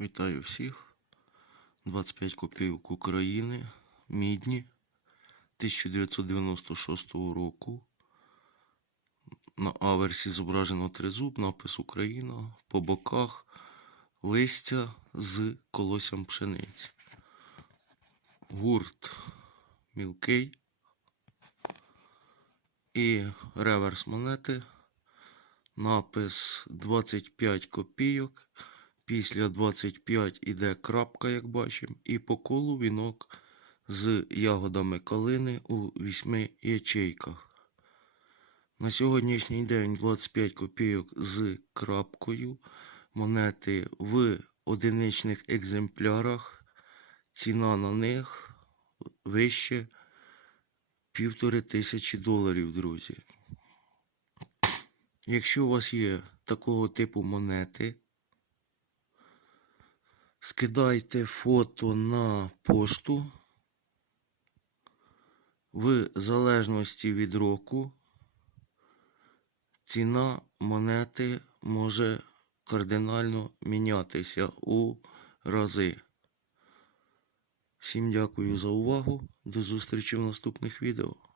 Вітаю всіх. 25 копійок України. Мідні 1996 року. На аверсі зображено тризуб, напис Україна. По боках листя з колоссям пшениці. Гурт мілкий. І реверс монети. Напис 25 копійок. Після 25 іде крапка, як бачимо, і по колу вінок з ягодами калини у вісьми ячейках. На сьогоднішній день 25 копійок з крапкою. Монети в одиничних екземплярах. Ціна на них вище півтори тисячі доларів, друзі. Якщо у вас є такого типу монети, скидайте фото на пошту. В залежності від року ціна монети може кардинально мінятися у рази. Всім дякую за увагу. До зустрічі в наступних відео.